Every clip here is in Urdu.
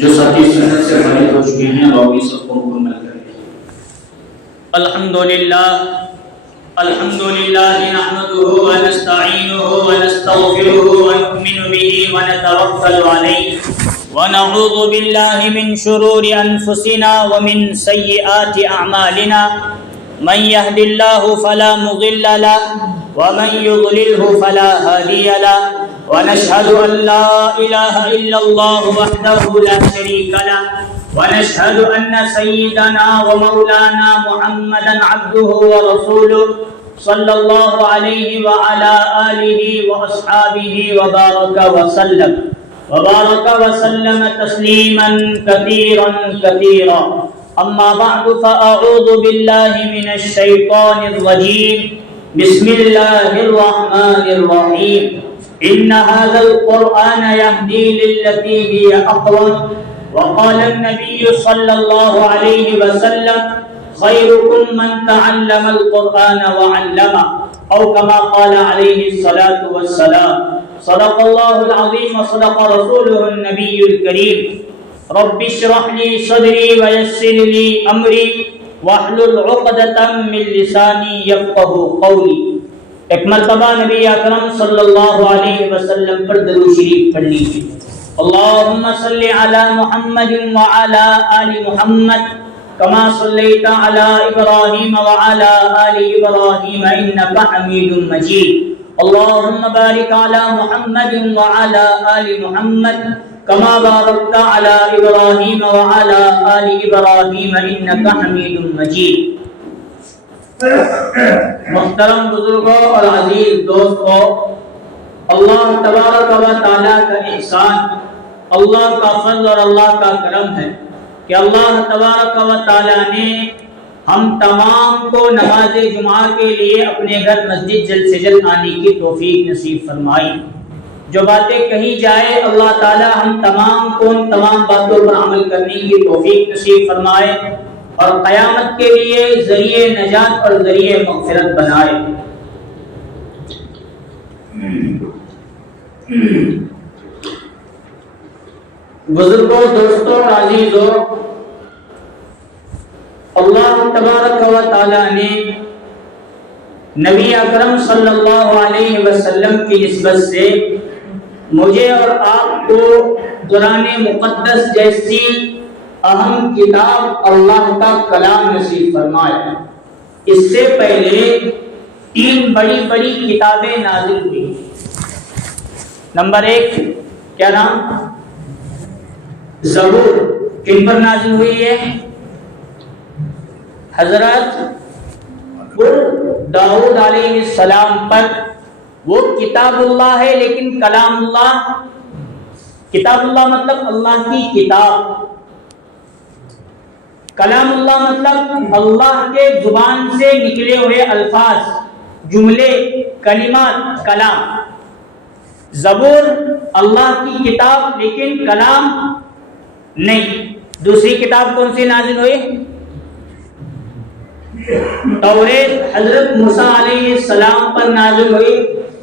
جو ساتھی سنت سے فارغ ہو چکے ہیں وہ بھی سب کو مکمل کریں۔ الحمدللہ نحمده ونستعینه ونستغفره ونؤمن به ونتوکل علیہ ونعوذ باللہ من شرور انفسنا ومن سیئات اعمالنا من يهد الله فلا مضل له ومن يضلله فلا هادي له ونشهد أن لا إله إلا الله وحده لا شريك له ونشهد أن سيدنا ومولانا محمدا عبده ورسوله صلى الله عليه وعلى آله وأصحابه وبارك وسلم تسليما كثيرا كثيرا أما بعد فأعوذ بالله من الشيطان الرجيم بسم الله الرحمن الرحيم إن هذا القرآن يهدي للتي هي أقوم وقال النبي صلى الله عليه وسلم خيركم من تعلم القرآن وعلمه أو كما قال عليه الصلاة والسلام صدق الله العظيم وصدق رسوله النبي الكريم رب اشرح لي صدري ويسر لي أمري واحلل عقدة من لساني يفقهوا قولي۔ ایک مرتبہ نبی اکرم صلی اللہ علیہ وسلم پر درود شریف پڑھ لیجیے۔ اللہم صلی علی محمد وعلی آل محمد کما صلیت علی ابراہیم وعلی آل ابراہیم انک حمید مجید۔ اللہم بارک علی محمد وعلی آل محمد کما بارکت علی ابراہیم وعلی آل ابراہیم انک حمید مجید۔ محترم بزرگوں اور عزیز دوستوں، اللہ تبارک و تعالیٰ کا احسان، اللہ کا فضل اور اللہ کا کرم ہے کہ اللہ تبارک و تعالیٰ نے ہم تمام کو نماز جمعہ کے لیے اپنے گھر مسجد جلد سے جلد آنے کی توفیق نصیب فرمائی۔ جو باتیں کہی جائے اللہ تعالیٰ ہم تمام کو ان تمام باتوں پر عمل کرنے کی توفیق نصیب فرمائے اور قیامت کے لیے ذریعہ نجات اور ذریعہ مغفرت بنائے۔ بزرگوں، دوستوں اور عزیزوں، اللہ تبارک و تعالی نے نبی اکرم صلی اللہ علیہ وسلم کی نسبت سے مجھے اور آپ کو قرآن مقدس جیسی اہم کتاب اللہ کا کلام نصیب فرمایا۔ اس سے پہلے 3 بڑی بڑی کتابیں نازل ہوئی۔ نمبر 1 کیا نام؟ زبور۔ کن پر نازل ہوئی ہے؟ حضرت داؤد علیہ السلام پر۔ وہ کتاب اللہ ہے لیکن کلام اللہ۔ کتاب اللہ مطلب اللہ کی کتاب، کلام اللہ مطلب اللہ کے زبان سے نکلے ہوئے الفاظ، جملے، کلمات، کلام۔ زبور اللہ کی کتاب لیکن کلام نہیں۔ دوسری کتاب کون سی نازل ہوئی؟ توریت حضرت موسیٰ علیہ السلام پر نازل ہوئی،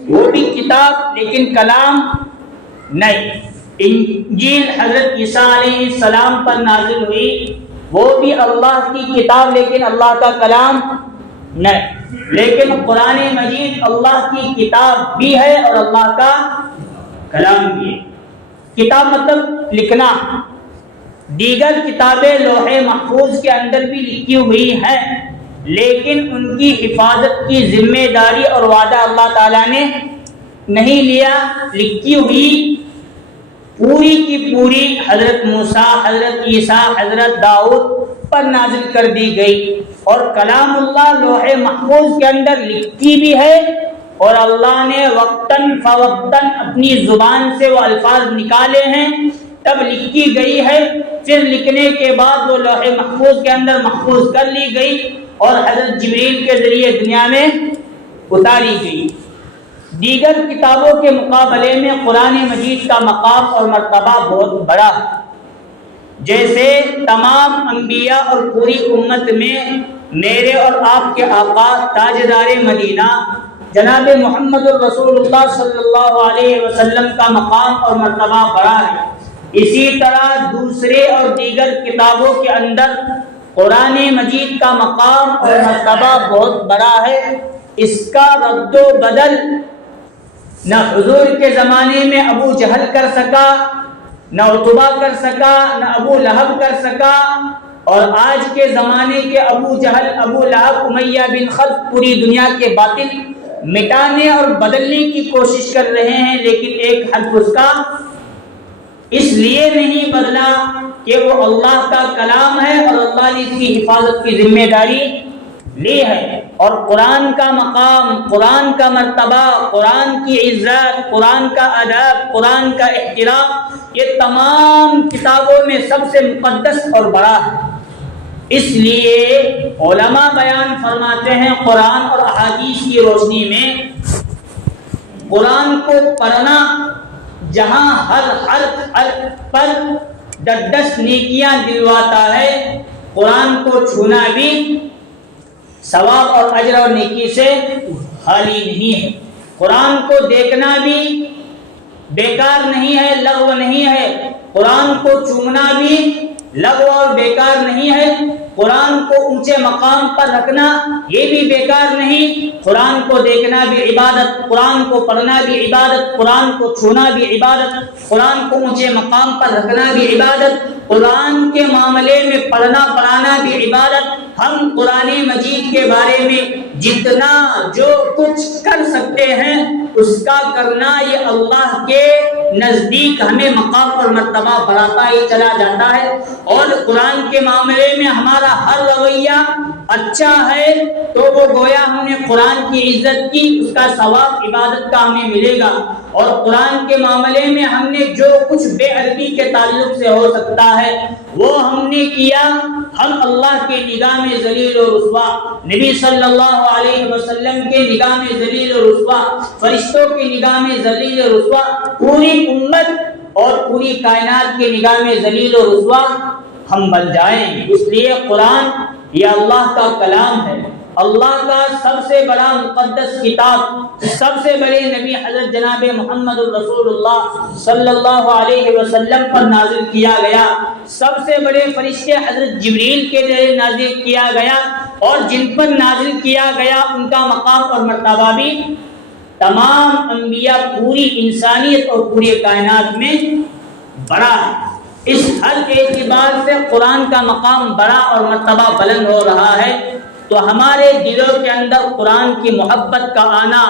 وہ بھی کتاب لیکن کلام نہیں۔ انجیل حضرت عیسیٰ علیہ السلام پر نازل ہوئی، وہ بھی اللہ کی کتاب لیکن اللہ کا کلام نہیں۔ لیکن قرآن مجید اللہ کی کتاب بھی ہے اور اللہ کا کلام بھی ہے۔ کتاب مطلب لکھنا۔ دیگر کتابیں لوح محفوظ کے اندر بھی لکھی ہوئی ہیں لیکن ان کی حفاظت کی ذمہ داری اور وعدہ اللہ تعالیٰ نے نہیں لیا۔ لکھی ہوئی پوری کی پوری حضرت موسیٰ، حضرت عیسیٰ، حضرت داؤد پر نازل کر دی گئی، اور کلام اللہ لوح محفوظ کے اندر لکھی بھی ہے اور اللہ نے وقتاً فوقتاً اپنی زبان سے وہ الفاظ نکالے ہیں، تب لکھی گئی ہے۔ پھر لکھنے کے بعد وہ لوح محفوظ کے اندر محفوظ کر لی گئی اور حضرت جبریل کے ذریعے دنیا میں اتاری گئی۔ دیگر کتابوں کے مقابلے میں قرآن مجید کا مقام اور مرتبہ بہت بڑا ہے۔ جیسے تمام انبیاء اور پوری امت میں میرے اور آپ کے آقا تاجدار مدینہ جناب محمد الرسول اللہ صلی اللہ علیہ وسلم کا مقام اور مرتبہ بڑا ہے، اسی طرح دوسرے اور دیگر کتابوں کے اندر قرآن مجید کا مقام اور مرتبہ بہت بڑا ہے. اس کا رد و بدل نہ حضور کے زمانے میں ابو جہل کر سکا، نہ عتبہ کر سکا، نہ ابو لہب کر سکا، اور آج کے زمانے کے ابو جہل، ابو لہب، امیہ بن خلف پوری دنیا کے باطل مٹانے اور بدلنے کی کوشش کر رہے ہیں، لیکن ایک حرف اس کا اس لیے نہیں بدلا کہ وہ اللہ کا کلام ہے اور اللہ نے اس کی حفاظت کی ذمہ داری لی ہے. اور قرآن کا مقام، قرآن کا مرتبہ، قرآن کی عزت، قرآن کا ادب، قرآن کا احترام، یہ تمام کتابوں میں سب سے مقدس اور بڑا ہے. اس لیے علماء بیان فرماتے ہیں قرآن اور احادیث کی روشنی میں قرآن کو پڑھنا جہاں ہر حرف پر 10 نیکیاں دلواتا ہے، قرآن کو چھونا بھی ثواب اور اجر اور نیکی سے خالی نہیں ہے. قرآن کو دیکھنا بھی بیکار نہیں ہے، لغو نہیں ہے. قرآن کو چومنا بھی لغو اور بیکار نہیں ہے. قرآن کو اونچے مقام پر رکھنا یہ بھی بیکار نہیں. قرآن کو دیکھنا بھی عبادت، قرآن کو پڑھنا بھی عبادت، قرآن کو چھونا بھی عبادت، قرآن کو اونچے مقام پر رکھنا بھی عبادت، قرآن کے معاملے میں پڑھنا پڑھانا بھی عبادت. ہم قرآن مجید کے بارے میں جتنا جو کچھ کر سکتے ہیں اس کا کرنا یہ اللہ کے نزدیک ہمیں مقام اور مرتبہ بڑھاتا ہی چلا جاتا ہے. اور قرآن کے معاملے میں ہمارا ہر رویہ اچھا ہے تو وہ گویا ہم نے قرآن کی عزت کی، اس کا ثواب عبادت کا ہمیں ملے گا. اور قرآن کے معاملے میں ہم نے جو کچھ بے ادبی کے تعلق سے ہو سکتا ہے وہ ہم نے کیا، ہم اللہ کے نگاہ میں ذلیل و رسوا، نبی صلی اللہ علیہ وسلم کے نگاہ میں ذلیل و رسوا، فرشتوں کی نگاہ میں ذلیل و رسوا، پوری امت اور پوری کائنات کی نگاہ میں ذلیل و رسوا ہم بن جائیں. اس لیے قرآن یہ اللہ کا کلام ہے، اللہ کا سب سے بڑا مقدس کتاب، سب سے بڑے نبی حضرت جناب محمد الرسول اللہ صلی اللہ علیہ وسلم پر نازل کیا گیا. سب سے بڑے فرشتے حضرت جبریل کے ذریعے نازل کیا گیا، اور جن پر نازل کیا گیا ان کا مقام اور مرتبہ بھی تمام انبیاء، پوری انسانیت اور پوری کائنات میں بڑا ہے. اس ہر اعتبار سے قرآن کا مقام بڑا اور مرتبہ بلند ہو رہا ہے. تو ہمارے دلوں کے اندر قرآن کی محبت کا آنا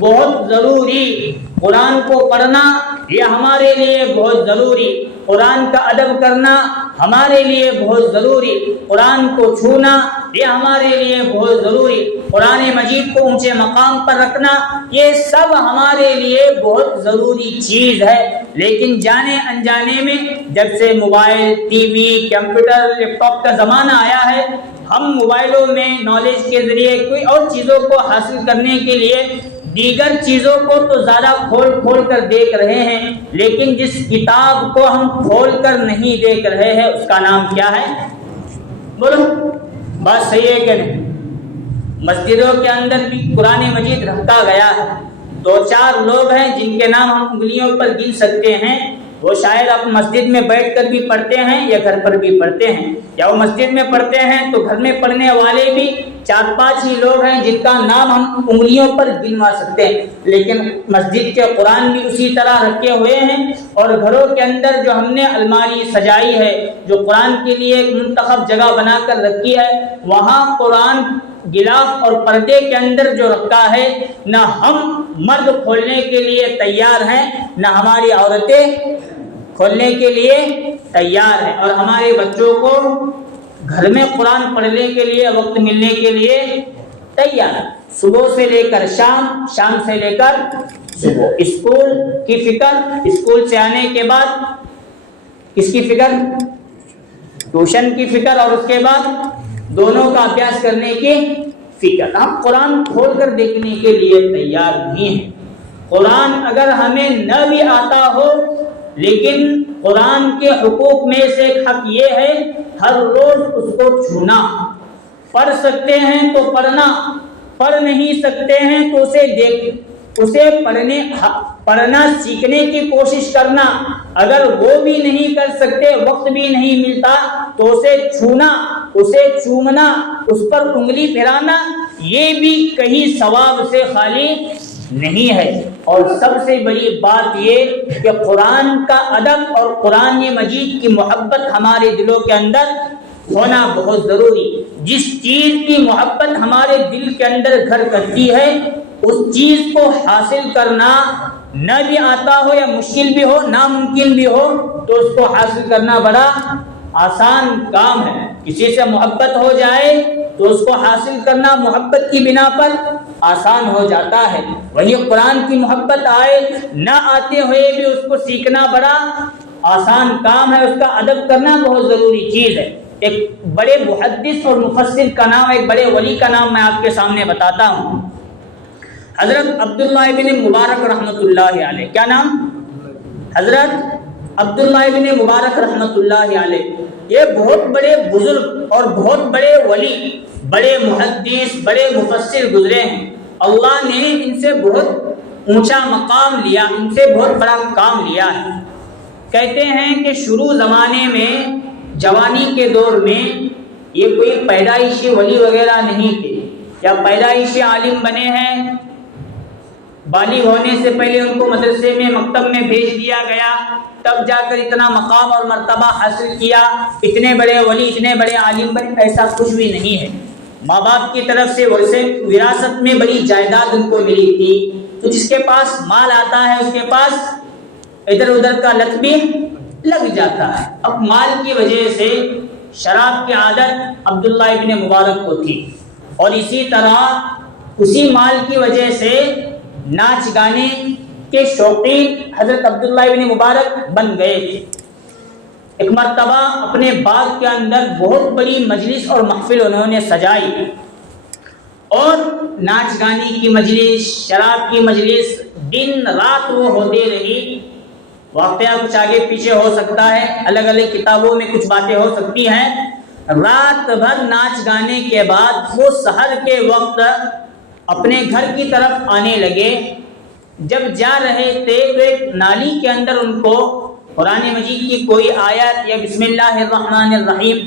بہت ضروری. قرآن کو پڑھنا یہ ہمارے لیے بہت ضروری، قرآن کا ادب کرنا ہمارے لیے بہت ضروری، قرآن کو چھونا یہ ہمارے لیے بہت ضروری، قرآن مجید کو اونچے مقام پر رکھنا یہ سب ہمارے لیے بہت ضروری چیز ہے. لیکن جانے انجانے میں جب سے موبائل، ٹی وی، کمپیوٹر، لیپ ٹاپ کا زمانہ آیا ہے، ہم موبائلوں میں نالج کے ذریعے کوئی اور چیزوں کو حاصل کرنے کے لیے دیگر چیزوں کو تو زیادہ کھول کر دیکھ رہے ہیں، لیکن جس کتاب کو ہم کھول کر نہیں دیکھ رہے ہیں اس کا نام کیا ہے؟ بولو، بات صحیح ہے کہ نہیں؟ مسجدوں کے اندر بھی قرآن مجید رکھا گیا ہے. 2-4 لوگ ہیں جن کے نام ہم انگلیوں پر گن سکتے ہیں، وہ شاید آپ مسجد میں بیٹھ کر بھی پڑھتے ہیں یا گھر پر بھی پڑھتے ہیں، یا وہ مسجد میں پڑھتے ہیں تو گھر میں پڑھنے والے بھی 4-5 ہی لوگ ہیں جن کا نام ہم انگلیوں پر گنوا سکتے ہیں. لیکن مسجد کے قرآن بھی اسی طرح رکھے ہوئے ہیں، اور گھروں کے اندر جو ہم نے الماری سجائی ہے، جو قرآن کے لیے ایک منتخب جگہ بنا کر رکھی ہے، وہاں قرآن غلاف اور پردے کے اندر جو رکھا ہے، نہ ہم مرد کھولنے کے لیے تیار ہیں نہ ہماری عورتیں کھولنے کے لیے تیار ہیں. اور ہمارے بچوں کو گھر میں قرآن پڑھنے کے لیے وقت ملنے کے لیے تیار، صبح سے لے کر شام، شام سے لے کر صبح. اسکول کی فکر، اسکول سے آنے کے بعد کس کی فکر؟ ٹیوشن کی فکر، اور اس کے بعد دونوں کا ابیاس کرنے کی فکر. ہم قرآن کھول کر دیکھنے کے لیے تیار نہیں ہیں. قرآن اگر ہمیں نہ بھی آتا ہو، لیکن قرآن کے حقوق میں سے ایک حق یہ ہے ہر روز اس کو چھونا. پڑھ سکتے ہیں تو پڑھنا، پڑھ نہیں سکتے ہیں تو اسے پڑھنا سیکھنے کی کوشش کرنا. اگر وہ بھی نہیں کر سکتے، وقت بھی نہیں ملتا، تو اسے چھونا، اسے چومنا، اس پر انگلی پھرانا، یہ بھی کہیں ثواب سے خالی نہیں ہے۔ اور سب سے بڑی بات یہ کہ قرآن کا ادب اور قرآن مجید کی محبت ہمارے دلوں کے اندر ہونا بہت ضروری۔ جس چیز کی محبت ہمارے دل کے اندر گھر کرتی ہے، اس چیز کو حاصل کرنا نہ بھی آتا ہو یا مشکل بھی ہو، ناممکن بھی ہو، تو اس کو حاصل کرنا بڑا آسان کام ہے۔ کسی سے محبت ہو جائے تو اس کو حاصل کرنا محبت کی بنا پر آسان ہو جاتا ہے۔ وہی قرآن کی محبت آئے نہ آتے ہوئے بھی اس کو سیکھنا بڑا آسان کام ہے، اس کا ادب کرنا بہت ضروری چیز ہے۔ ایک بڑے محدث اور مفسر کا نام، ایک بڑے ولی کا نام میں آپ کے سامنے بتاتا ہوں، حضرت عبداللہ ابن مبارک رحمۃ اللہ علیہ۔ کیا نام؟ حضرت عبداللہ ابن مبارک رحمۃ اللہ علیہ۔ یہ بہت بڑے بزرگ اور بہت بڑے ولی، بڑے محدث، بڑے مفسر گزرے ہیں۔ اللہ نے ان سے بہت اونچا مقام لیا، ان سے بہت بڑا کام لیا ہے۔ کہتے ہیں کہ شروع زمانے میں، جوانی کے دور میں، یہ کوئی پیدائشی ولی وغیرہ نہیں تھے یا پیدائشی عالم بنے ہیں، بالغ ہونے سے پہلے ان کو مدرسے میں، مکتب میں بھیج دیا گیا، تب جا کر اتنا مقام اور مرتبہ حاصل کیا، اتنے بڑے ولی، اتنے بڑے عالم بنے، ایسا کچھ بھی نہیں ہے۔ ماں باپ کی طرف سے وراثت میں بڑی جائیداد ان کو ملی تھی، تو جس کے پاس مال آتا ہے اس کے پاس ادھر ادھر کا لت بھی لگ جاتا ہے۔ اب مال کی وجہ سے شراب کی عادت عبداللہ ابن مبارک کو تھی، اور اسی طرح اسی مال کی وجہ سے ناچ گانے کے شوقین حضرت عبداللہ ابن مبارک بن گئے تھے۔ ایک مرتبہ اپنے باغ کے اندر بہت بڑی مجلس اور محفل انہوں نے سجائی، اور ناچ گانے کی مجلس، شراب کی مجلس دن رات وہ ہوتے رہی۔ واقعہ کچھ آگے پیچھے ہو سکتا ہے، الگ الگ کتابوں میں کچھ باتیں ہو سکتی ہیں۔ رات بھر ناچ گانے کے بعد وہ سحر کے وقت اپنے گھر کی طرف آنے لگے۔ جب جا رہے تھے تو ایک نالی کے اندر ان کو قرآن مجید کی کوئی آیت یا بسم اللہ الرحمن الرحیم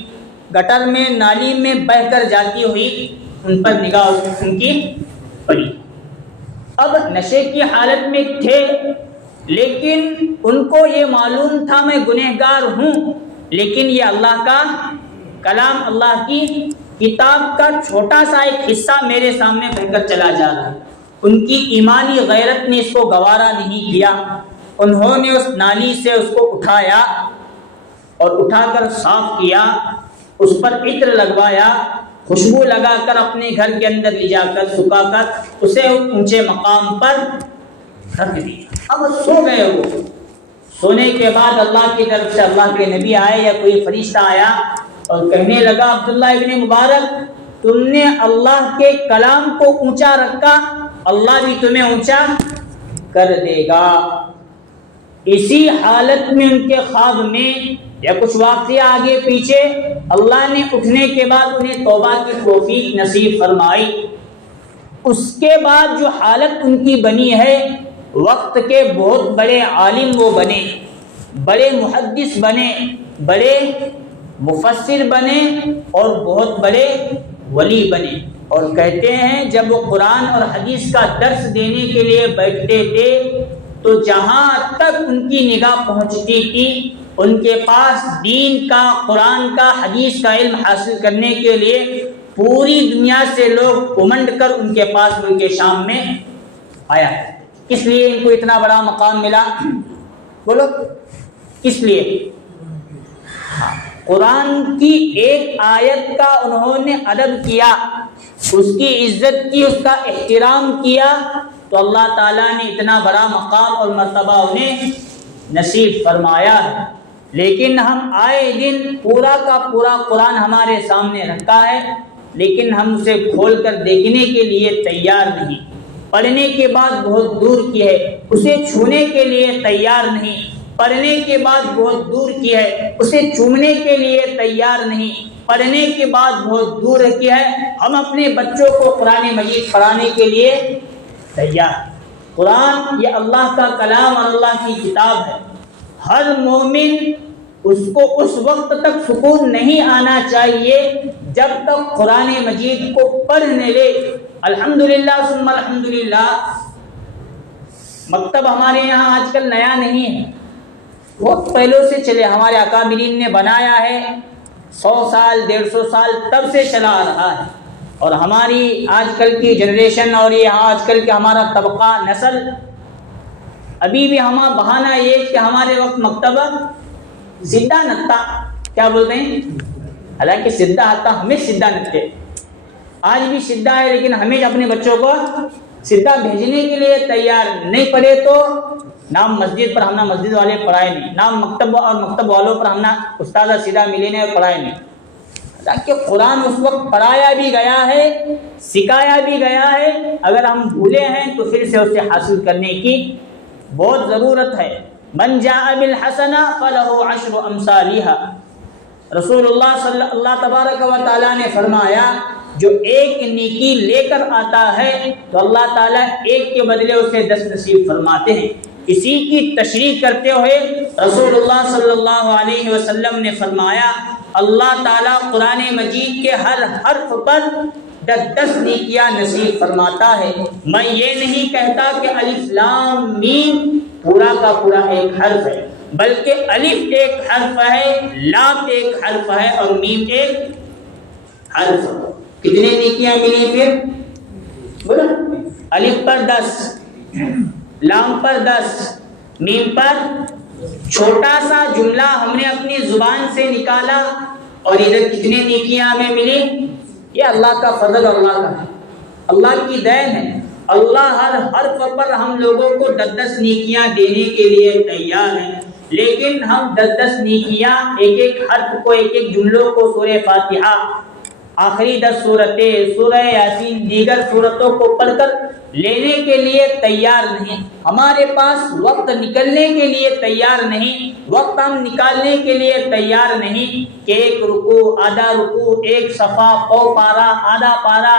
گٹر میں، نالی میں بہہ کر جاتی ہوئی ان پر نگاہ ان کی پڑی۔ اب نشے کی حالت میں تھے، لیکن ان کو یہ معلوم تھا میں گنہگار ہوں، لیکن یہ اللہ کا کلام، اللہ کی کتاب کا چھوٹا سا ایک حصہ میرے سامنے بہہ کر چلا جا رہا ہے۔ ان کی ایمانی غیرت نے اس کو گوارا نہیں کیا، انہوں نے اس نالی سے اس کو اٹھایا اور اٹھا کر صاف کیا، اس پر عطر لگوایا، خوشبو لگا کر اپنے گھر کے اندر لے جا کر سکھا کر اسے اونچے مقام پر رکھ دیا۔ اب سو گئے وہ۔ سونے کے بعد اللہ کی طرف سے اللہ کے نبی آئے یا کوئی فرشتہ آیا اور کہنے لگا، عبداللہ ابن مبارک، تم نے اللہ کے کلام کو اونچا رکھا، اللہ بھی تمہیں اونچا کر دے گا۔ اسی حالت میں ان کے خواب میں یا کچھ واقعہ آگے پیچھے، اللہ نے اٹھنے کے بعد انہیں توبہ کی توفیق نصیب فرمائی۔ اس کے بعد جو حالت ان کی بنی ہے، وقت کے بہت بڑے عالم وہ بنے، بڑے محدث بنے، بڑے مفسر بنے اور بہت بڑے ولی بنے۔ اور کہتے ہیں جب وہ قرآن اور حدیث کا درس دینے کے لیے بیٹھتے تھے تو جہاں تک ان کی نگاہ پہنچتی تھی، ان کے پاس دین کا، قرآن کا، حدیث کا علم حاصل کرنے کے لیے پوری دنیا سے لوگ امنڈ کر ان کے پاس ملک شام میں آیا۔ کس لیے ان کو اتنا بڑا مقام ملا؟ بولو کس لیے؟ قرآن کی ایک آیت کا انہوں نے ادب کیا، اس کی عزت کی، اس کا احترام کیا، تو اللہ تعالیٰ نے اتنا بڑا مقام اور مرتبہ انہیں نصیب فرمایا ہے۔ لیکن ہم آئے دن پورا کا پورا قرآن ہمارے سامنے رکھا ہے، لیکن ہم اسے کھول کر دیکھنے کے لیے تیار نہیں، پڑھنے کے بعد بہت دور کی ہے، اسے چھونے کے لیے تیار نہیں، پڑھنے کے بعد بہت دور کی ہے، اسے چومنے کے لیے تیار نہیں، پڑھنے کے بعد بہت دور کی ہے۔ ہم اپنے بچوں کو قرآن مجید پڑھانے کے لیے تیار۔ قرآن یہ اللہ کا کلام اور اللہ کی کتاب ہے، ہر مومن اس کو اس وقت تک سکون نہیں آنا چاہیے جب تک قرآن مجید کو پڑھنے لے۔ الحمدللہ ثم الحمدللہ، مکتب ہمارے یہاں آج کل نیا نہیں ہے، بہت پہلوں سے چلے، ہمارے اکابرین نے بنایا ہے، 100 سال 150 سال تب سے چلا آ رہا ہے، اور ہماری آج کل کی جنریشن اور یہ آج کل کا ہمارا طبقہ نسل ابھی بھی ہمارا بہانہ یہ کہ ہمارے وقت مکتبہ سدھا نتا، کیا بولتے ہیں، حالانکہ سدھا آتا، ہمیں سدھا نتے، آج بھی سدھا ہے، لیکن ہمیں اپنے بچوں کو سدھا بھیجنے کے لیے تیار نہیں پڑے تو نام مسجد پر ہم نے مسجد والے پڑھائے نہیں، نام مکتب اور مکتب والوں پر ہم نے استاد سیدھا ملے نہیں اور پڑھائے نہیں، تاکہ قرآن اس وقت پڑھایا بھی گیا ہے، سکھایا بھی گیا ہے، اگر ہم بھولے ہیں تو پھر سے اسے حاصل کرنے کی بہت ضرورت ہے۔ من جاء بالحسنہ فلہ عشر امثالها، رسول اللہ تبارک و تعالیٰ نے فرمایا جو ایک نیکی لے کر آتا ہے تو اللہ تعالیٰ ایک کے بدلے اسے 10 نصیب فرماتے ہیں۔ اسی کی تشریح کرتے ہوئے رسول اللہ صلی اللہ علیہ وسلم نے فرمایا اللہ تعالیٰ قرآن مجید کے ہر حرف پر 10 نیکیاں نصیب فرماتا ہے۔ میں یہ نہیں کہتا کہ الف لام میم پورا کا پورا ایک حرف ہے، بلکہ الف ایک حرف ہے، لام ایک حرف ہے اور میم ایک حرف۔ کتنے نیکیاں ملی پھر؟ بولو، الف پر 10، لام پر 10، میم پر چھوٹا سا جملہ ہم نے اپنی زبان سے نکالا اور ادھر کتنے نیکیاں ہمیں ملی؟ یہ اللہ کا فضل، اللہ کا ہے، اللہ کی دین ہے۔ اللہ ہر حرف پر ہم لوگوں کو 10 نیکیاں دینے کے لیے تیار ہیں، لیکن ہم 10 نیکیاں ایک ایک حرف کو، ایک ایک جملوں کو سورہ فاتحہ، آخری 10 سورتیں، سورہ یاسین، دیگر سورتوں کو پڑھ کر لینے کے لیے تیار نہیں، ہمارے پاس وقت نکلنے کے لیے تیار نہیں، وقت ہم نکالنے کے لیے تیار نہیں کہ ایک رکوع، آدھا رکوع، ایک صفحہ، پو پارا، آدھا پارا،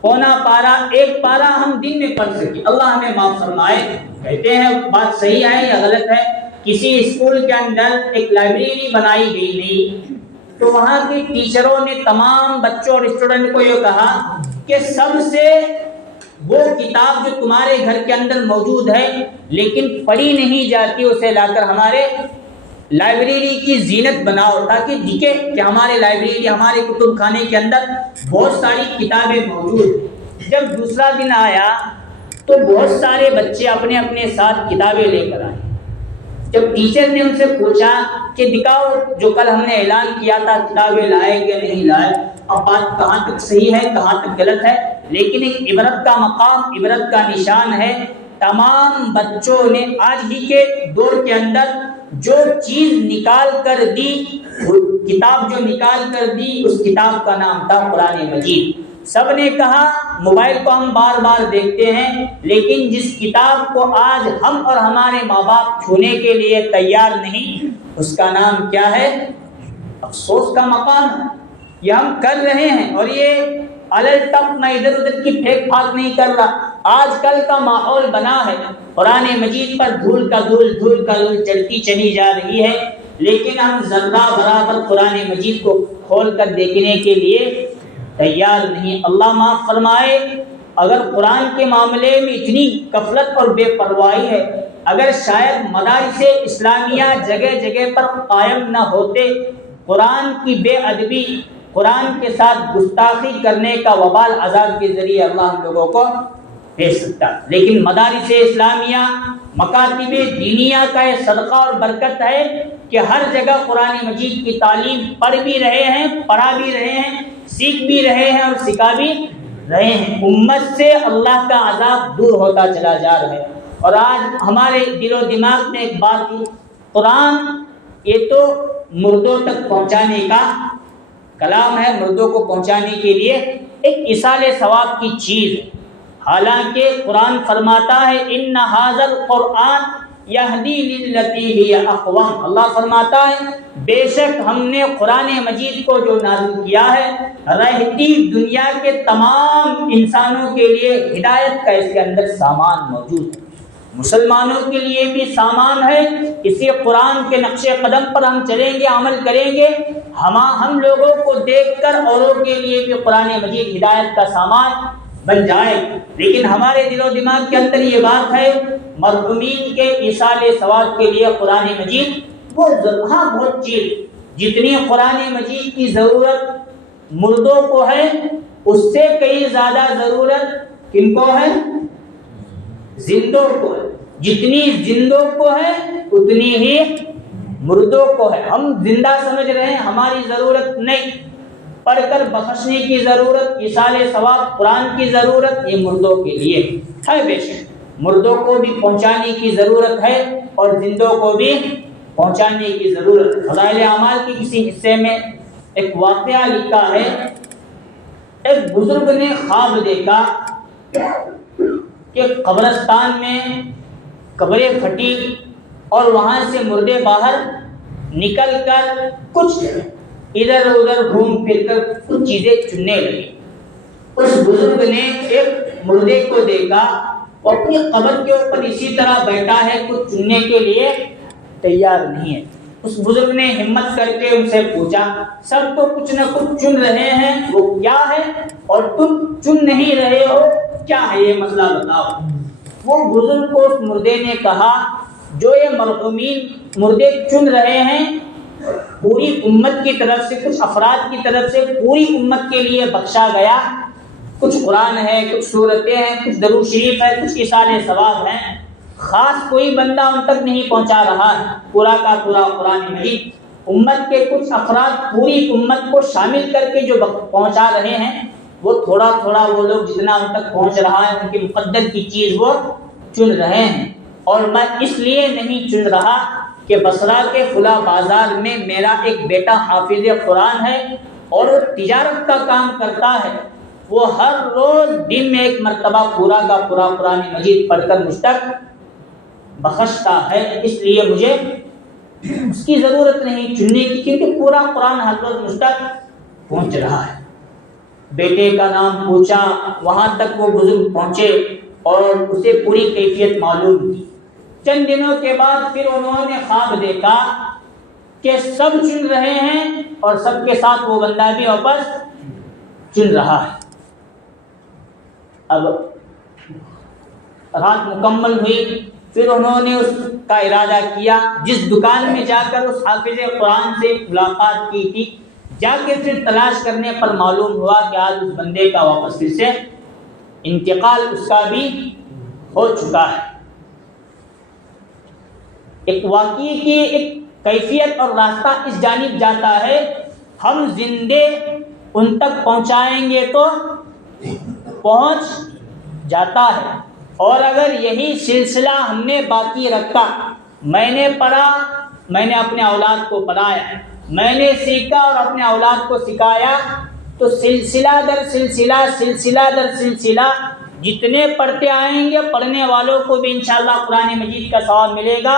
پونا پارا، ایک پارا ہم دن میں پڑھ سکیں۔ اللہ ہمیں معاف فرمائے۔ کہتے ہیں بات صحیح ہے یا غلط ہے، کسی اسکول کے اندر ایک لائبریری بنائی گئی نہیں تو وہاں کے ٹیچروں نے تمام بچوں اور اسٹوڈنٹ کو یہ کہا کہ سب سے وہ کتاب جو تمہارے گھر کے اندر موجود ہے لیکن پڑھی نہیں جاتی اسے لا کر ہمارے لائبریری کی زینت بناؤ، تاکہ دکھے کہ ہمارے لائبریری، ہمارے کتب خانے کے اندر بہت ساری کتابیں موجود ہیں۔ جب دوسرا دن آیا تو بہت سارے بچے اپنے اپنے ساتھ کتابیں لے کر آئے۔ جب ٹیچر نے ان سے پوچھا کہ دکھاؤ جو کل ہم نے اعلان کیا تھا کتابیں لائے کہ نہیں لائے، اب بات کہاں تک صحیح ہے کہاں تک غلط ہے، لیکن ایک عبرت کا مقام، عبرت کا نشان ہے۔ تمام بچوں نے آج ہی کے دور کے اندر جو چیز نکال کر دی، کتاب جو نکال کر دی، اس کتاب کا نام تھا قرآن مجید۔ سب نے کہا موبائل کو ہم بار بار دیکھتے ہیں، لیکن جس کتاب کو آج ہم اور ہمارے ماں باپ چھونے کے لیے تیار نہیں، اس کا نام کیا ہے؟ افسوس کا مقام ہے۔ یہ ہم کر رہے ہیں، اور یہ الٹپ، میں ادھر ادھر کی پھینک پھاک نہیں کر رہا، آج کل کا ماحول بنا ہے، قرآن مجید پر دھول کا دھول، دھول کا دھول چلتی چلی جا رہی ہے، لیکن ہم ذرہ برابر قرآن مجید کو کھول کر دیکھنے کے لیے تیار نہیں۔ اللہ معاف فرمائے، اگر قرآن کے معاملے میں اتنی غفلت اور بے پرواہی ہے، اگر شاید مدارس اسلامیہ جگہ جگہ پر قائم نہ ہوتے، قرآن کی بے ادبی، قرآن کے ساتھ گستاخی کرنے کا وبال عذاب کے ذریعے اللہ ہم لوگوں کو بھیج سکتا، لیکن مدارس اسلامیہ، مکاتب دینیہ کا یہ صدقہ اور برکت ہے کہ ہر جگہ قرآن مجید کی تعلیم پڑھ بھی رہے ہیں، پڑھا بھی رہے ہیں، سیکھ بھی رہے ہیں اور سکھا بھی رہے ہیں۔ امت سے اللہ کا عذاب دور ہوتا چلا جا رہا ہے۔ اور آج ہمارے دل و دماغ میں ایک بات کی، قرآن یہ تو مردوں تک پہنچانے کا کلام ہے، مردوں کو پہنچانے کے لیے ایک ایصال ثواب کی چیز ہے، حالانکہ قرآن فرماتا ہے ان ھذا القرآن یہدی للتی ہی اقوم، اللہ فرماتا ہے بے شک ہم نے قرآن مجید کو جو نازل کیا ہے رہتی دنیا کے تمام انسانوں کے لیے ہدایت کا اس کے اندر سامان موجود ہے۔ مسلمانوں کے لیے بھی سامان ہے. اسی قرآن کے نقش قدم پر ہم چلیں گے، عمل کریں گے، ہم لوگوں کو دیکھ کر اوروں کے لیے بھی قرآن مجید ہدایت کا سامان بن جائے. لیکن ہمارے دل و دماغ کے اندر یہ بات ہے، مرحومین کے ایصال ثواب کے لیے قرآن مجید بہت چیز، جتنی قرآن مجید کی ضرورت مردوں کو ہے اس سے کئی زیادہ ضرورت کن کو ہے؟ زندوں کو ہے. جتنی زندوں کو ہے اتنی ہی مردوں کو ہے. ہم زندہ سمجھ رہے ہیں، ہماری ضرورت نہیں. پڑھ کر بخشنے کی ضرورت، ایصال ثواب قرآن کی ضرورت، یہ مردوں کے لیے ہے. بے شک مردوں کو بھی پہنچانے کی ضرورت ہے اور زندوں کو بھی پہنچانے کی ضرورت ہے. فضائل اعمال کے کسی حصے میں ایک واقعہ لکھا ہے. ایک بزرگ نے خواب دیکھا کہ قبرستان میں قبریں پھٹی اور وہاں سے مردے باہر نکل کر کچھ ادھر ادھر گھوم پھر کر کچھ چیزیں چننے لگی. اس بزرگ نے ایک مردے کو دیکھا، وہ اپنی قبر کے اوپر اسی طرح بیٹھا ہے، کچھ چننے کے لیے تیار نہیں ہے. اس بزرگ نے ہمت کر کے ان سے پوچھا، سب تو کچھ نہ کچھ چن رہے ہیں، وہ کیا ہے؟ اور تم چن نہیں رہے ہو، کیا ہے یہ مسئلہ بتاؤ. وہ بزرگ کو اس مردے نے کہا، جو یہ مرحومین مردے چن رہے ہیں پوری امت کی طرف سے، کچھ افراد کی طرف سے پوری امت کے لیے بخشا گیا. کچھ قرآن ہے، کچھ سورتیں ہیں، کچھ درود شریف ہے، کچھ ایصال ثواب ہیں. خاص کوئی بندہ ان تک نہیں پہنچا رہا ہے. پورا کا پورا قرآن مجید امت کے کچھ افراد پوری امت کو شامل کر کے جو پہنچا رہے ہیں، وہ تھوڑا تھوڑا وہ لوگ جتنا ان تک پہنچ رہا ہے ان کی مقدر کی چیز وہ چن رہے ہیں. اور میں اس لیے نہیں چن رہا کہ بصرہ کے فلاں بازار میں میرا ایک بیٹا حافظ قرآن ہے اور وہ تجارت کا کام کرتا ہے، وہ ہر روز دن میں ایک مرتبہ پورا کا پورا قرآن مجید پڑھ کر مجھ تک بخشتا ہے، اس لیے مجھے اس کی ضرورت نہیں چننے کی، کیونکہ پورا قرآن ہر روز مجھ تک پہنچ رہا ہے. بیٹے کا نام پوچھا، وہاں تک وہ بزرگ پہنچے اور اسے پوری کیفیت معلوم تھی. چند دنوں کے بعد پھر انہوں نے خواب دیکھا کہ سب چن رہے ہیں اور سب کے ساتھ وہ بندہ بھی واپس چن رہا ہے. اب رات مکمل ہوئی، پھر انہوں نے اس کا ارادہ کیا، جس دکان میں جا کر اس حافظ قرآن سے ملاقات کی تھی، جا کے پھر تلاش کرنے پر معلوم ہوا کہ آج اس بندے کا واپس پھر سے انتقال اس کا بھی ہو چکا ہے. ایک واقعے کی ایک کیفیت اور راستہ اس جانب جاتا ہے، ہم زندے ان تک پہنچائیں گے تو پہنچ جاتا ہے. اور اگر یہی سلسلہ ہم نے باقی رکھا، میں نے پڑھا، میں نے اپنے اولاد کو پڑھایا، میں نے سیکھا اور اپنے اولاد کو سکھایا، تو سلسلہ در سلسلہ سلسلہ در سلسلہ جتنے پڑھتے آئیں گے پڑھنے والوں کو بھی انشاءاللہ قرآن مجید کا ثواب ملے گا،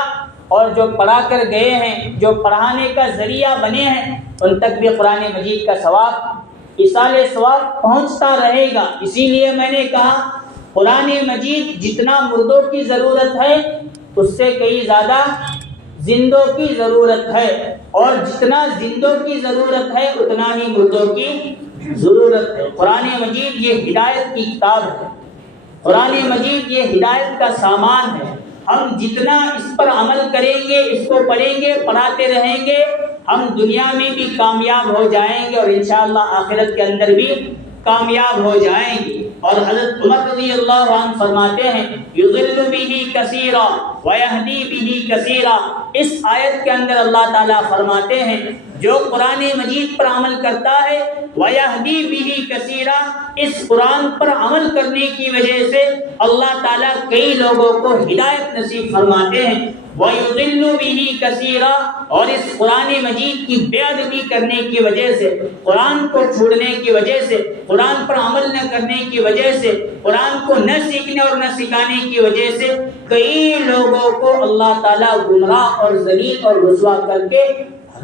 اور جو پڑھا کر گئے ہیں، جو پڑھانے کا ذریعہ بنے ہیں، ان تک بھی قرآن مجید کا ثواب، ایصال ثواب پہنچتا رہے گا. اسی لیے میں نے کہا قرآن مجید جتنا مردوں کی ضرورت ہے اس سے کئی زیادہ زندوں کی ضرورت ہے، اور جتنا زندوں کی ضرورت ہے اتنا ہی مردوں کی ضرورت ہے. قرآن مجید یہ ہدایت کی کتاب ہے، قرآن مجید یہ ہدایت کا سامان ہے. ہم جتنا اس پر عمل کریں گے، اس کو پڑھیں گے، پڑھاتے رہیں گے، ہم دنیا میں بھی کامیاب ہو جائیں گے اور انشاءاللہ آخرت کے اندر بھی کامیاب ہو جائیں گے. اور حضرت عمر رضی اللہ عنہ فرماتے ہیں، یضل بہ کثیرا ویہدی بہ کثیرا. اس آیت کے اندر اللہ تعالیٰ فرماتے ہیں جو قرآن مجید پر عمل کرتا ہے، ویہدی بہ کثیرا، اس قرآن پر عمل کرنے کی وجہ سے اللہ تعالیٰ کئی لوگوں کو ہدایت نصیب فرماتے ہیں. وَيُضِلُّ بِهِ كَثِيرًا، اور اس قرآن مجید کی بے ادبی کرنے کی وجہ سے، قرآن کو چھوڑنے کی وجہ سے، قرآن پر عمل نہ کرنے کی وجہ سے، قرآن کو نہ سیکھنے اور نہ سکھانے کی وجہ سے کئی لوگوں کو اللہ تعالیٰ گمراہ اور ذلیل اور رسوا کر کے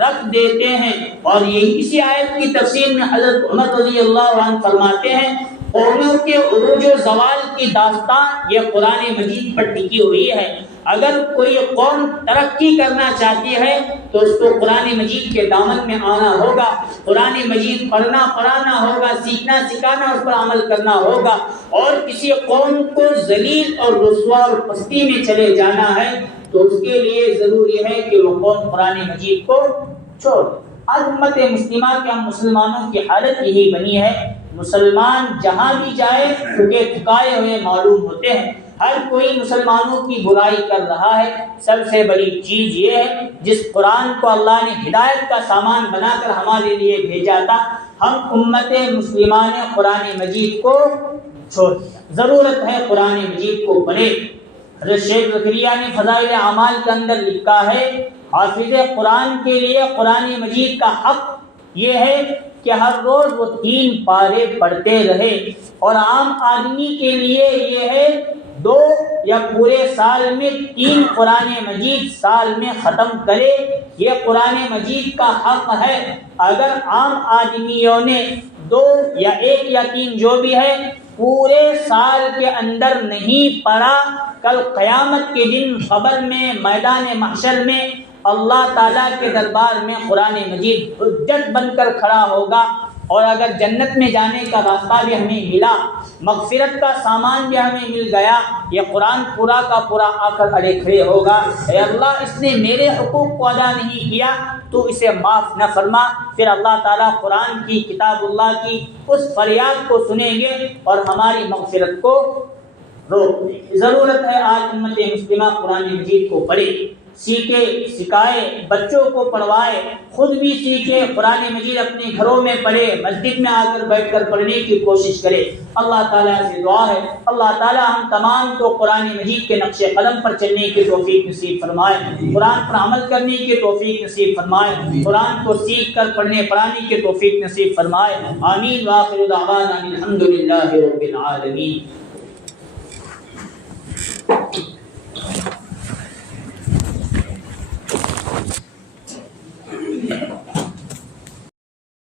رکھ دیتے ہیں. اور یہی اسی آیت کی تفسیر میں حضرت عمر رضی اللہ عنہ فرماتے ہیں قوموں کے عروج و زوال کی داستان یہ قرآن مجید پر ٹکی ہوئی ہے۔ اگر کوئی قوم ترقی کرنا چاہتی ہے تو اس کو قرآن مجید کے دامن میں آنا ہوگا، قرآن مجید پڑھنا پڑھانا ہوگا، سیکھنا سکھانا، اس پر عمل کرنا ہوگا۔ اور کسی قوم کو ذلیل اور رسوا اور پستی میں چلے جانا ہے تو اس کے لیے ضروری ہے کہ وہ قوم قرآن مجید کو چھوڑ۔ آج امت مسلمہ کے ہم مسلمانوں کی حالت یہی بنی ہے، مسلمان جہاں بھی جائے تھکے تھکائے ہوئے معلوم ہوتے ہیں، ہر کوئی مسلمانوں کی برائی کر رہا ہے۔ سب سے بڑی چیز یہ ہے جس قرآن کو اللہ نے ہدایت کا سامان بنا کر ہمارے لیے بھیجا تھا، ہم امت مسلمہ نے قرآن مجید کو چھوڑ دیا۔ ضرورت ہے قرآن مجید کو پڑھے۔ حضرت شیخ زکریا نے فضائل اعمال کے اندر لکھا ہے، حافظ قرآن کے لیے قرآن مجید کا حق یہ ہے کہ ہر روز وہ 3 پارے پڑھتے رہے، اور عام آدمی کے لیے یہ ہے 2 یا پورے سال میں 3 قرآن مجید سال میں ختم کرے۔ یہ قرآن مجید کا حق ہے۔ اگر عام آدمیوں نے 2 یا 1 یا 3 جو بھی ہے پورے سال کے اندر نہیں پڑھا، کل قیامت کے دن قبر میں میدان محشر میں اللہ تعالیٰ کے دربار میں قرآن مجید حجت بن کر کھڑا ہوگا۔ اور اگر جنت میں جانے کا راستہ بھی ہمیں ملا، مغفرت کا سامان بھی ہمیں مل گیا، یہ قرآن پورا کا پورا آ کر اڑے کھڑے ہوگا، اے اللہ اس نے میرے حقوق کو ادا نہیں کیا تو اسے معاف نہ فرما۔ پھر اللہ تعالیٰ قرآن کی کتاب اللہ کی اس فریاد کو سنیں گے اور ہماری مغفرت کو روک دیں گے۔ ضرورت ہے آج امت مسلمہ قرآن مجید کو پڑھے، سیکھے، سکھائے، بچوں کو پڑھوائے، خود بھی سیکھے، قرآن مجید اپنے گھروں میں پڑھے، مسجد میں آ کر بیٹھ کر پڑھنے کی کوشش کرے۔ اللہ تعالیٰ سے دعا ہے اللہ تعالیٰ ہم تمام کو قرآن مجید کے نقش قدم پر چلنے کی توفیق نصیب فرمائے، قرآن پر عمل کرنے کی توفیق نصیب فرمائے، قرآن کو سیکھ کر پڑھنے پڑھانے کی توفیق نصیب فرمائے۔ آمین۔ وآخر دعوانا الحمد للہ رب العالمین۔